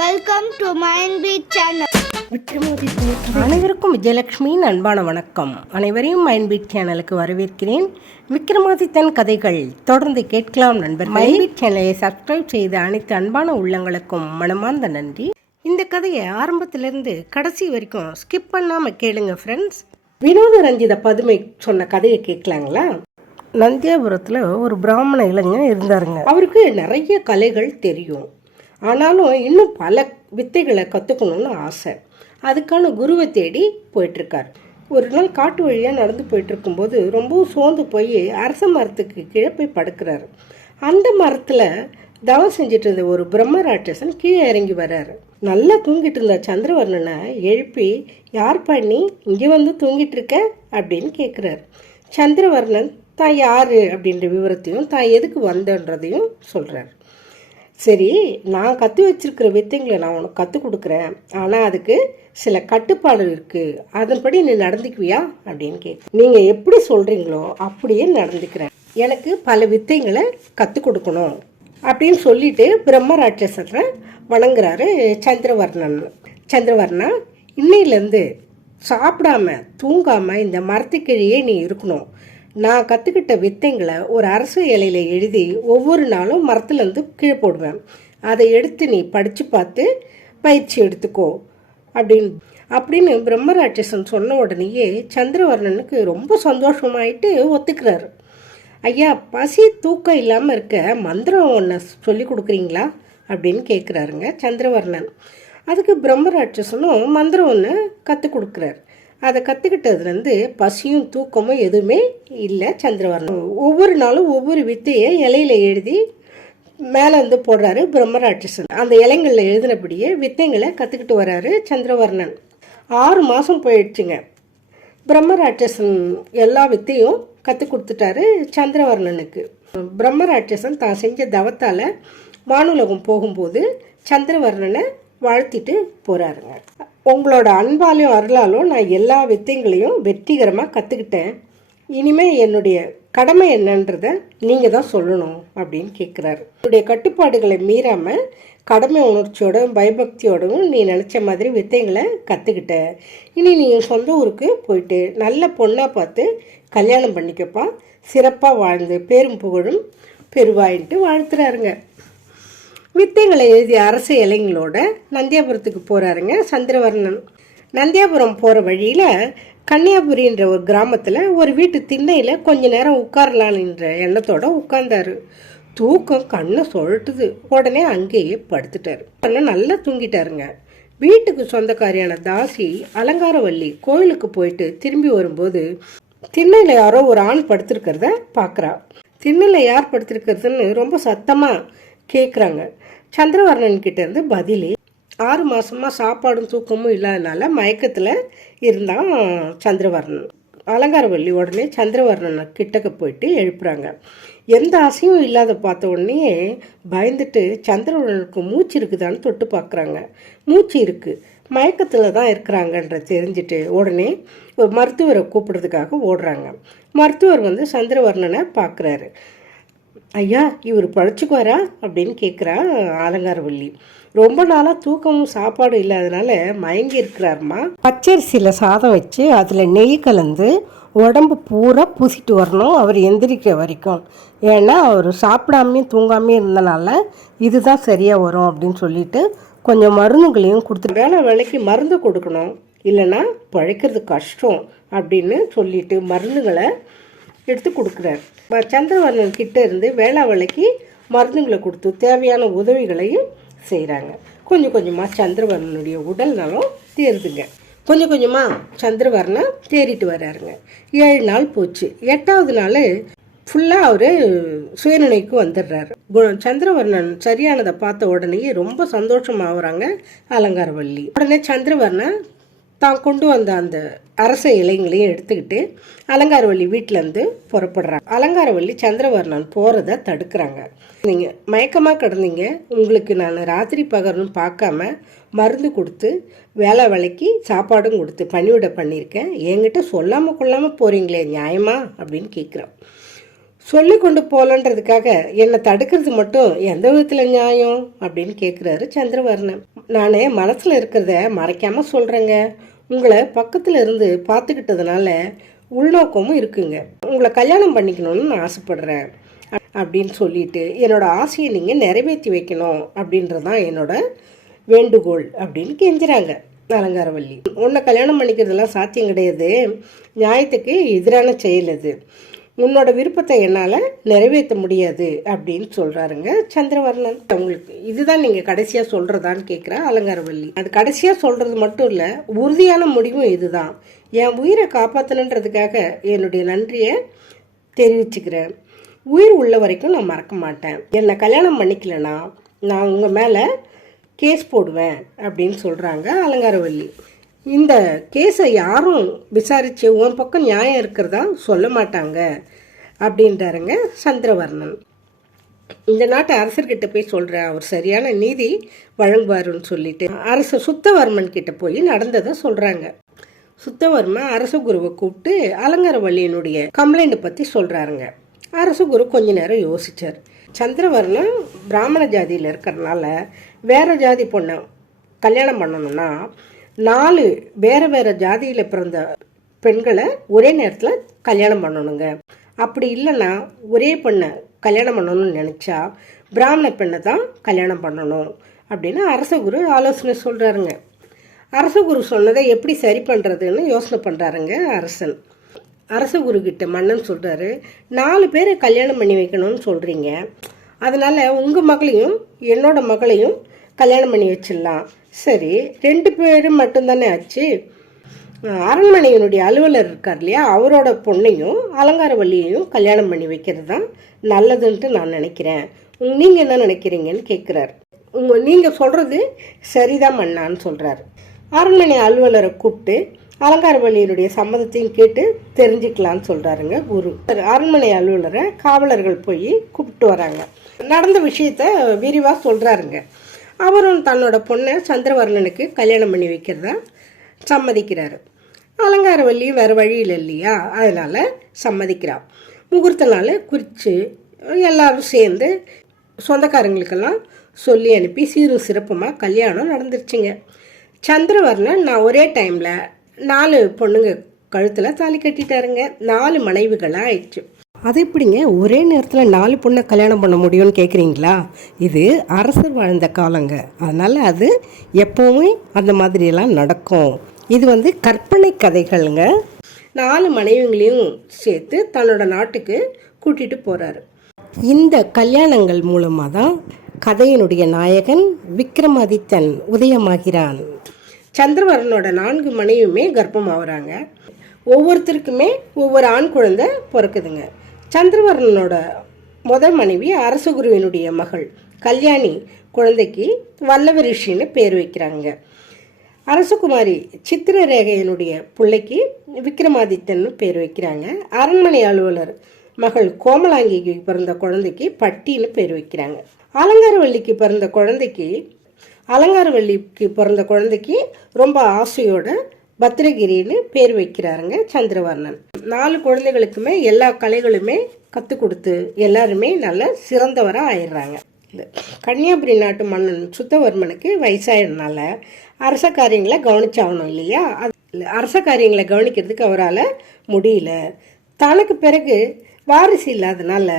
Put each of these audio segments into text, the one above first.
Welcome to Mind Beat channel. அனைவருக்கும் விஜயலட்சுமியின் அன்பான வணக்கம். அனைவரையும் மைண்ட் பீட் சேனலுக்கு வரவேற்கிறேன். விக்ரமாதித்தன் கதைகள் தொடர்ந்து கேட்கலாம் நண்பர். மைண்ட் பீட் சேனலை சப்ஸ்கிரைப் செய்த அனைத்து அன்பான உள்ளங்களுக்கும் மனமார்ந்த நன்றி. இந்த கதையை ஆரம்பத்திலிருந்து கடைசி வரைக்கும் ஸ்கிப் பண்ணாமல் கேளுங்க ஃப்ரெண்ட்ஸ். வினோத ரஞ்சித பதுமை சொன்ன கதையை கேட்கலாங்களா? நந்தியாபுரத்தில் ஒரு பிராமண இளைஞன் இருந்தாருங்க. அவருக்கு நிறைய கலைகள் தெரியும். ஆனாலும் இன்னும் பல வித்தைகளை கற்றுக்கணும்னு ஆசை. அதுக்கான குருவை தேடி போயிட்டுருக்கார். ஒரு நாள் காட்டு வழியாக நடந்து போயிட்டுருக்கும்போது ரொம்பவும் சோர்ந்து போய் அரச மரத்துக்கு கீழே போய் படுக்கிறாரு. அந்த மரத்தில் தவம் செஞ்சுட்டு இருந்த ஒரு பிரம்ம ராட்சசன் கீழே இறங்கி வர்றாரு. நல்லா தூங்கிட்டு இருந்த சந்திரவர்ணனை எழுப்பி, யார் பண்ணி இங்கே வந்து தூங்கிட்டு இருக்க அப்படின்னு கேட்குறாரு. சந்திரவர்ணன் தான் யார் அப்படின்ற விவரத்தையும் தான் எதுக்கு வந்தன்றதையும் சொல்கிறார். சரி, நான் கற்று வச்சிருக்கிற வித்தைங்களை நான் உனக்கு கற்றுக் கொடுக்குறேன், ஆனால் அதுக்கு சில கட்டுப்பாடு இருக்குது, அதன்படி நீ நடந்துக்குவியா அப்படின்னு நீங்கள் எப்படி சொல்கிறீங்களோ அப்படியே நடந்துக்கிறேன். எனக்கு பல வித்தைங்களை கற்றுக் கொடுக்கணும் அப்படின்னு சொல்லிட்டு பிரம்ம ராட்சசரை வணங்குறாரு சந்திரவர்ணன். சந்திரவர்ணா, இன்னையிலேருந்து சாப்பிடாம தூங்காமல் இந்த மரத்துக்கிழியே நீ இருக்கணும். நான் கற்றுக்கிட்ட வித்தைங்களை ஒரு அரசு இலையில் எழுதி ஒவ்வொரு நாளும் மரத்துலேருந்து கீழே போடுவேன். அதை எடுத்து நீ படித்து பார்த்து பயிற்சி எடுத்துக்கோ அப்படின்னு பிரம்மராட்சசன் சொன்ன உடனேயே சந்திரவர்ணனுக்கு ரொம்ப சந்தோஷமாயிட்டு ஒத்துக்கிறாரு. ஐயா, பசி தூக்கம் இல்லாமல் இருக்க மந்திரம் ஒன்று சொல்லி கொடுக்குறீங்களா அப்படின்னு கேட்குறாருங்க சந்திரவர்ணன். அதுக்கு பிரம்மராட்சசனும் மந்திரம் ஒன்று கற்றுக் கொடுக்குறாரு. அதை கற்றுக்கிட்டதுலேருந்து பசியும் தூக்கமும் எதுவுமே இல்லை சந்திரவர்ணன். ஒவ்வொரு நாளும் ஒவ்வொரு வித்தையை இலையில எழுதி மேலே வந்து போடுறாரு பிரம்மராட்சசன். அந்த இலைங்களில் எழுதினபடியே வித்தைங்களை கற்றுக்கிட்டு வர்றாரு சந்திரவர்ணன். 6 மாதம் போயிடுச்சுங்க. பிரம்மராட்சசன் எல்லா வித்தையும் கற்றுக் கொடுத்துட்டாரு சந்திரவர்ணனுக்கு. பிரம்மராட்சசன் தான் செஞ்ச தவத்தால் வானுலகம் போகும்போது சந்திரவர்ணனை வாழ்த்திட்டு போகிறாருங்க. உங்களோட அன்பாலையும் அருளாலும் நான் எல்லா வித்தைங்களையும் வெற்றிகரமாக கற்றுக்கிட்டேன். இனிமேல் என்னுடைய கடமை என்னன்றதை நீங்கள் தான் சொல்லணும் அப்படின்னு கேட்குறாரு. என்னுடைய கட்டுப்பாடுகளை மீறாமல் கடமை உணர்ச்சியோடும் பயபக்தியோடவும் நீ நினச்ச மாதிரி வித்தைங்களை கற்றுக்கிட்ட. இனி நீ சொந்த ஊருக்கு போயிட்டு நல்ல பொண்ணாக பார்த்து கல்யாணம் பண்ணிக்கப்பா, சிறப்பாக வாழ்ந்து பேரும் புகழும் பெருவாயின்ட்டு வாழ்த்துறாருங்க. வித்தைகளை எழுதிய அரச இலைங்களோட நந்தியாபுரத்துக்கு போகிறாருங்க சந்திரவர்ணன். நந்தியாபுரம் போகிற வழியில் கன்னியாபுரின்ற ஒரு கிராமத்தில் ஒரு வீட்டு திண்ணையில் கொஞ்ச நேரம் உட்காரலான்ற எண்ணத்தோடு உட்கார்ந்தாரு. தூக்கம் கண்ணை சுழட்டுது. உடனே அங்கேயே படுத்துட்டாரு. நல்லா தூங்கிட்டாருங்க. வீட்டுக்கு சொந்தக்காரியான தாசி அலங்காரவல்லி கோயிலுக்கு போயிட்டு திரும்பி வரும்போது திண்ணையில் யாரோ ஒரு ஆண் படுத்திருக்கிறத பார்க்குறா. திண்ணையில் யார் படுத்திருக்கிறதுன்னு ரொம்ப சத்தமாக கேட்குறாங்க. சந்திரவர்ணன் கிட்டேருந்து பதிலே 6 மாதமாக சாப்பாடும் தூக்கமும் இல்லாதனால மயக்கத்தில் இருந்தான் சந்திரவர்ணன். அலங்காரவல்லி உடனே சந்திரவர்ணனை கிட்டக்க போயிட்டு எழுப்புறாங்க. எந்த ஆசையும் இல்லாத பார்த்த உடனே பயந்துட்டு சந்திரவர்ணனுக்கு மூச்சு இருக்குதான்னு தொட்டு பார்க்குறாங்க. மூச்சு இருக்குது, மயக்கத்தில் தான் இருக்கிறாங்கன்ற தெரிஞ்சுட்டு உடனே ஒரு மருத்துவரை கூப்பிடுறதுக்காக ஓடுறாங்க. மருத்துவர் வந்து சந்திரவர்ணனை பார்க்குறாரு. ஐயா, இவர் பழச்சுக்குவாரா அப்படின்னு கேட்குறா அலங்காரவல்லி. ரொம்ப நாளாக தூக்கமும் சாப்பாடும் இல்லாதனால மயங்கி இருக்கிறாருமா. பச்சரிசியில் சாதம் வச்சு அதில் நெய் கலந்து உடம்பு பூரா பூசிட்டு வரணும் அவர் எந்திரிக்கிற வரைக்கும். ஏன்னா அவர் சாப்பிடாமையும் தூங்காமையும் இருந்தனால இதுதான் சரியாக வரும் அப்படின்னு சொல்லிட்டு கொஞ்சம் மருந்துகளையும் கொடுத்துட்டு வேலை வேலைக்கு மருந்து கொடுக்கணும், இல்லைன்னா பழைக்கிறது கஷ்டம் அப்படின்னு சொல்லிட்டு மருந்துகளை எடுத்து கொடுக்குறாரு. சந்திரவர்ணன் கிட்ட இருந்து வேளா வேலைக்கு மருந்துங்களை கொடுத்து தேவையான உதவிகளையும் செய்கிறாங்க. கொஞ்சம் கொஞ்சமாக சந்திரவர்ணனுடைய உடல் நலம் தேருதுங்க. கொஞ்சம் கொஞ்சமாக சந்திரவர்ணன் தேறிட்டு வர்றாருங்க. 7 நாள் போச்சு. 8வது நாள் ஃபுல்லாக அவர் சுயநினைக்கு வந்துடுறாரு. சந்திரவர்ணன் சரியானதை பார்த்த உடனேயே ரொம்ப சந்தோஷமாகறாங்க அலங்காரவல்லி. உடனே சந்திரவர்ணன் தான் கொண்டு வந்த அந்த அரச இலைங்களையும் எடுத்துக்கிட்டு அலங்காரவல்லி வீட்டிலேருந்து புறப்படுறாங்க. அலங்காரவல்லி சந்திரவர்ணன் போகிறத தடுக்கிறாங்க. நீங்கள் மயக்கமாக கிடந்தீங்க, உங்களுக்கு நான் ராத்திரி பகல்னு பார்க்காம மருந்து கொடுத்து வேலை வேலைக்கு சாப்பாடும் கொடுத்து பணிவிட பண்ணியிருக்கேன். என்கிட்ட சொல்லாமல் கொள்ளாமல் போகிறீங்களே, நியாயமா அப்படின்னு கேட்குறான். சொல்லி கொண்டு போகலன்றதுக்காக என்னை தடுக்கிறது மட்டும் எந்த விதத்தில் நியாயம் அப்படின்னு கேட்குறாரு சந்திரவர்ணன். நான் மனசில் இருக்கிறத மறைக்காமல் சொல்கிறேங்க. உங்களை பக்கத்தில் இருந்து பார்த்துக்கிட்டதுனால உள்நோக்கமும் இருக்குங்க. உங்களை கல்யாணம் பண்ணிக்கணும்னு நான் ஆசைப்படுறேன் அப்படின்னு சொல்லிட்டு என்னோட ஆசையை நீங்கள் நிறைவேற்றி வைக்கணும் அப்படின்றதான் என்னோட வேண்டுகோள் அப்படின்னு கெஞ்சுறாங்க அலங்காரவல்லி. உன்னை கல்யாணம் பண்ணிக்கிறதுலாம் சாத்தியம் கிடையாது, நியாயத்துக்கு எதிரான செயல் அது, உன்னோட விருப்பத்தை என்னால் நிறைவேற்ற முடியாது அப்படின்னு சொல்கிறாருங்க சந்திரவர்ணன். உங்களுக்கு இதுதான் நீங்கள் கடைசியாக சொல்கிறதான்னு கேட்குறா அலங்காரவல்லி. அது கடைசியாக சொல்கிறது மட்டும் இல்லை, உறுதியான முடிவும் இதுதான். என் உயிரை காப்பாற்றணுன்றதுக்காக என்னுடைய நன்றியை தெரிவிச்சுக்கிறேன். உயிர் உள்ள வரைக்கும் நான் மறக்க மாட்டேன். என்னை கல்யாணம் பண்ணிக்கலனா நான் உங்கள் மேலே கேஸ் போடுவேன் அப்படின்னு சொல்கிறாங்க அலங்காரவல்லி. இந்த கேஸை யாரும் விசாரித்து உன் பக்கம் நியாயம் இருக்கிறதா சொல்ல மாட்டாங்க அப்படின்றாருங்க சந்திரவர்ணன். இந்த நாட்டு அரசர்கிட்ட போய் சொல்கிறேன், அவர் சரியான நீதி வழங்குவாருன்னு சொல்லிட்டு அரசர் சுத்தவர்மன் கிட்ட போய் நடந்ததை சொல்கிறாங்க. சுத்தவர்மன் அரசகுருவை கூப்பிட்டு அலங்காரவல்லியினுடைய கம்ப்ளைண்ட்டை பற்றி சொல்கிறாருங்க. அரசகுரு கொஞ்ச நேரம் யோசித்தார். சந்திரவர்ணன் பிராமண ஜாதியில் இருக்கிறதுனால வேறு ஜாதி பொண்ணை கல்யாணம் பண்ணணும்னா 4 வேறு வேறு ஜாதியில் பிறந்த பெண்களை ஒரே நேரத்தில் கல்யாணம் பண்ணணுங்க. அப்படி இல்லைன்னா ஒரே பெண்ணை கல்யாணம் பண்ணணும்னு நினச்சா பிராமண பெண்ணை தான் கல்யாணம் பண்ணணும் அப்படின்னு அரசகுரு ஆலோசனை சொல்கிறாருங்க. அரசகுரு சொன்னதை எப்படி சரி பண்ணுறதுன்னு யோசனை பண்ணுறாருங்க அரசன். அரசகுரு கிட்ட மன்னன் சொல்கிறாரு, 4 பேரை கல்யாணம் பண்ணி வைக்கணும்னு சொல்கிறீங்க, அதனால் உங்கள் மகளையும் என்னோட மகளையும் கல்யாணம் பண்ணி வச்சிடலாம். சரி, 2 பேரும் மட்டும்தானே ஆச்சு. அரண்மனையினுடைய அலுவலர் இருக்கார் இல்லையா, அவரோட பொண்ணையும் அலங்காரவல்லியையும் கல்யாணம் பண்ணி வைக்கிறது தான் நல்லதுன்ட்டு நான் நினைக்கிறேன். நீங்கள் என்ன நினைக்கிறீங்கன்னு கேட்குறாரு. நீங்கள் சொல்கிறது சரிதான் மன்னான்னு சொல்கிறாரு. அரண்மனை அலுவலரை கூப்பிட்டு அலங்காரவல்லியினுடைய சம்மதத்தையும் கேட்டு தெரிஞ்சுக்கலான்னு சொல்கிறாருங்க குரு. அரண்மனை அலுவலரை காவலர்கள் போய் கூப்பிட்டு வராங்க. நடந்த விஷயத்த விரிவாக சொல்கிறாருங்க. அவரும் தன்னோட பொண்ணை சந்திரவர்ணனுக்கு கல்யாணம் பண்ணி வைக்கிறதா சம்மதிக்கிறாரு. அலங்காரவல்லி வேறு வழியில் இல்லையா, அதனால் சம்மதிக்கிறான். முகூர்த்த நாள் குறித்து எல்லாரும் சேர்ந்து சொந்தக்காரங்களுக்கெல்லாம் சொல்லி அனுப்பி சீரும் சிறப்புமாக கல்யாணம் நடந்துருச்சுங்க. சந்திரவர்ணன் நான் ஒரே டைமில் 4 பொண்ணுங்க கழுத்தில் தாலி கட்டிட்டாருங்க. 4 மனைவிகளாக ஆயிடுச்சு. அது எப்படிங்க ஒரே நேரத்தில் 4 பொண்ணை கல்யாணம் பண்ண முடியும்னு கேட்குறீங்களா? இது அரசர் வாழ்ந்த காலங்க, அதனால் அது எப்போவுமே அந்த மாதிரியெல்லாம் நடக்கும். இது கற்பனை கதைகள்ங்க. 4 மனைவிகளையும் சேர்த்து தன்னோட நாட்டுக்கு கூட்டிகிட்டு போகிறாரு. இந்த கல்யாணங்கள் மூலமாக தான் கதையினுடைய நாயகன் விக்ரமாதித்தன் உதயமாகிறான். சந்திரவர்ணனோட 4 மனைவியுமே கர்ப்பமாகறாங்க. ஒவ்வொருத்தருக்குமே ஒவ்வொரு ஆண் குழந்தை பிறக்குதுங்க. சந்திரவர்ணனோட முதல் மனைவி அரசகுருவினுடைய மகள் கல்யாணி குழந்தைக்கு வல்லவ ரிஷின்னு பேர் வைக்கிறாங்க. அரசகுமாரி சித்திரரேகையினுடைய பிள்ளைக்கு விக்ரமாதித்தன் பேர் வைக்கிறாங்க. அரண்மனை அலுவலர் மகள் கோமலாங்கிக்கு பிறந்த குழந்தைக்கு பட்டின்னு பேர் வைக்கிறாங்க. அலங்காரவல்லிக்கு பிறந்த குழந்தைக்கு ரொம்ப ஆசையோட பத்ரகிரின்னு பேர் வைக்கிறாருங்க சந்திரவர்ணன். 4 குழந்தைகளுக்குமே எல்லா கலைகளுமே கற்றுக் கொடுத்து எல்லாருமே நல்ல சிறந்தவராக ஆயிடுறாங்க. கன்னியாகுமரி நாட்டு மன்னன் சுத்தவர்மனுக்கு வயசாயிடனால அரச காரியங்களை கவனிச்சாகணும் இல்லையா, அரச காரியங்களை கவனிக்கிறதுக்கு அவரால் முடியல. தனக்கு பிறகு வாரிசு இல்லாதனால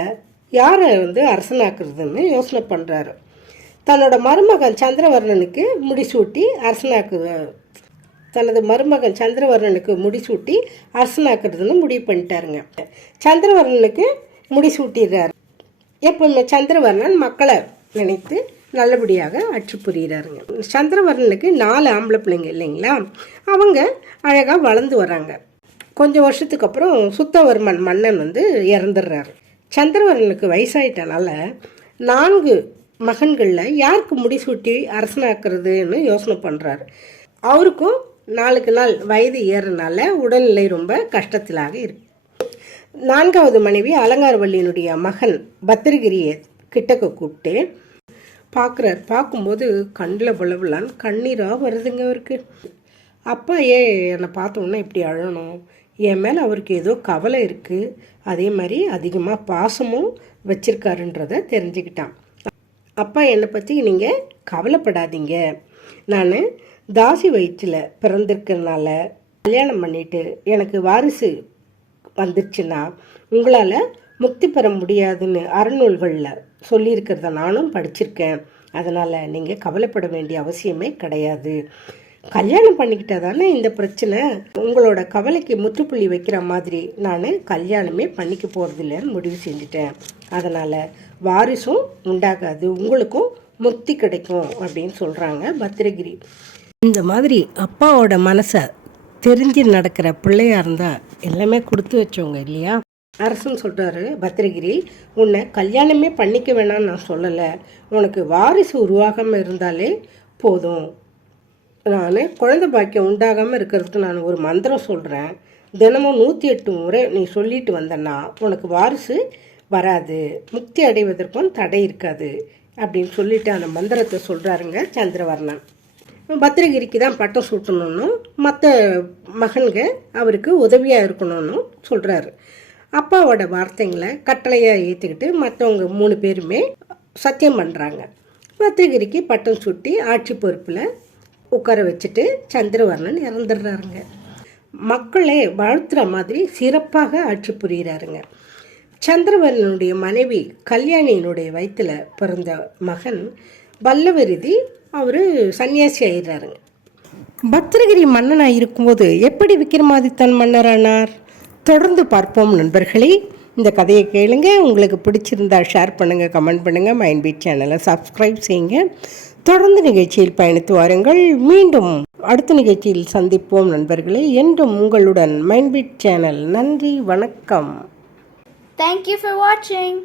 யாரை அரசனாக்குறதுன்னு யோசனை பண்ணுறாரு. தன்னோட மருமகன் சந்திரவர்ணனுக்கு முடிசூட்டி அரசனாக்குறதுன்னு முடிவு பண்ணிட்டாருங்க. சந்திரவர்ணனுக்கு முடிசூட்டிடுறாரு. எப்பவுமே சந்திரவர்ணன் மக்களை நினைத்து நல்லபடியாக ஆட்சி புரிகிறாருங்க. சந்திரவர்ணனுக்கு 4 ஆம்பளை பிள்ளைங்க இல்லைங்களா, அவங்க அழகாக வளர்ந்து வராங்க. கொஞ்சம் வருஷத்துக்கு அப்புறம் சுத்தவர்மன் மன்னன் இறந்துடுறாரு. சந்திரவர்ணனுக்கு வயசாயிட்டனால 4 மகன்களில் யாருக்கு முடிசூட்டி அரசனாக்குறதுன்னு யோசனை பண்ணுறாரு. அவருக்கும் நாளுக்கு நாள் வயது ஏறனால உடல்நிலை ரொம்ப கஷ்டத்திலாக இருக்கு. 4வது மனைவி அலங்காரவல்லியினுடைய மகன் பத்திரகிரியை கிட்டக்க கூப்பிட்டு பார்க்குறாரு. பார்க்கும்போது கண்ணில் பளபளன்னு கண்ணீராக வருதுங்க அவருக்கு. அப்பா ஏன் என்னை பார்த்தோன்னா இப்படி அழணும், என் மேலே அவருக்கு ஏதோ கவலை இருக்குது, அதே மாதிரி அதிகமாக பாசமும் வச்சிருக்காருன்றத தெரிஞ்சுக்கிட்டான். அப்பா என்னை பற்றி நீங்கள் கவலைப்படாதீங்க, நான் தாசி வயிற்றில் பிறந்திருக்கிறதுனால கல்யாணம் பண்ணிட்டு எனக்கு வாரிசு வந்துருச்சுன்னா உங்களால் முக்தி பெற முடியாதுன்னு அறநூல்களில் சொல்லியிருக்கிறத நானும் படிச்சிருக்கேன். அதனால் நீங்கள் கவலைப்பட வேண்டிய அவசியமே கிடையாது. கல்யாணம் பண்ணிக்கிட்டா தானே இந்த பிரச்சனை. உங்களோட கவலைக்கு முற்றுப்புள்ளி வைக்கிற மாதிரி நான் கல்யாணமே பண்ணிக்க போகிறதில்லன்னு முடிவு செஞ்சுட்டேன். அதனால் வாரிசும் உண்டாகாது, உங்களுக்கும் முக்தி கிடைக்கும் அப்படின்னு சொல்கிறாங்க பத்திரகிரி. இந்த மாதிரி அப்பாவோட மனசை தெரிஞ்சு நடக்கிற பிள்ளையாக இருந்தால் எல்லாமே கொடுத்து வச்சவங்க இல்லையா. அரசன் சொல்கிறாரு, பத்திரகிரி உன்னை கல்யாணமே பண்ணிக்க வேணான்னு நான் சொல்லலை, உனக்கு வாரிசு உருவாகாமல் இருந்தாலே போதும். நான் குழந்தை பாக்கியம் உண்டாகாமல் இருக்கிறதுக்கு நான் ஒரு மந்திரம் சொல்கிறேன், தினமும் 108 முறை நீ சொல்லிட்டு வந்தன்னா உனக்கு வாரிசு வராது, முக்தி அடைவதற்கும் தடை இருக்காது அப்படின்னு சொல்லிட்டு அந்த மந்திரத்தை சொல்கிறாருங்க சந்திரவர்ணன். பத்திரகிரிக்கு தான் பட்டம் சூட்டணும்னு மற்ற மகன்க அவருக்கு உதவியாக இருக்கணும்னு சொல்கிறாரு. அப்பாவோட வார்த்தைங்களை கட்டளையாக ஏற்றுக்கிட்டு மற்றவங்க 3 பேருமே சத்தியம் பண்ணுறாங்க. பத்திரகிரிக்கு பட்டம் சூட்டி ஆட்சி பொறுப்பில் உட்கார வச்சுட்டு சந்திரவர்ணன் இறந்துடுறாருங்க. மக்களே வாழ்த்துற மாதிரி சிறப்பாக ஆட்சி புரிகிறாருங்க. சந்திரவர்ணனுடைய மனைவி கல்யாணியினுடைய வயிற்றில் பிறந்த மகன் பல்லவரிதி அவர் சன்னியாசி ஆயிடுறாருங்க. பத்திரகிரி மன்னனாக இருக்கும்போது எப்படி விக்ரமாதித்தன் மன்னரானார்? தொடர்ந்து பார்ப்போம் நண்பர்களே. இந்த கதையை கேளுங்க. உங்களுக்கு பிடிச்சிருந்தா ஷேர் பண்ணுங்கள், கமெண்ட் பண்ணுங்கள், மைண்ட்பீட் சேனலை சப்ஸ்கிரைப் செய்யுங்க. தொடர்ந்து நிகழ்ச்சியில் பயணித்து வாருங்கள். மீண்டும் அடுத்த நிகழ்ச்சியில் சந்திப்போம் நண்பர்களே. என்றும் உங்களுடன் மைண்ட்பீட் சேனல். நன்றி, வணக்கம். Thank you for watching.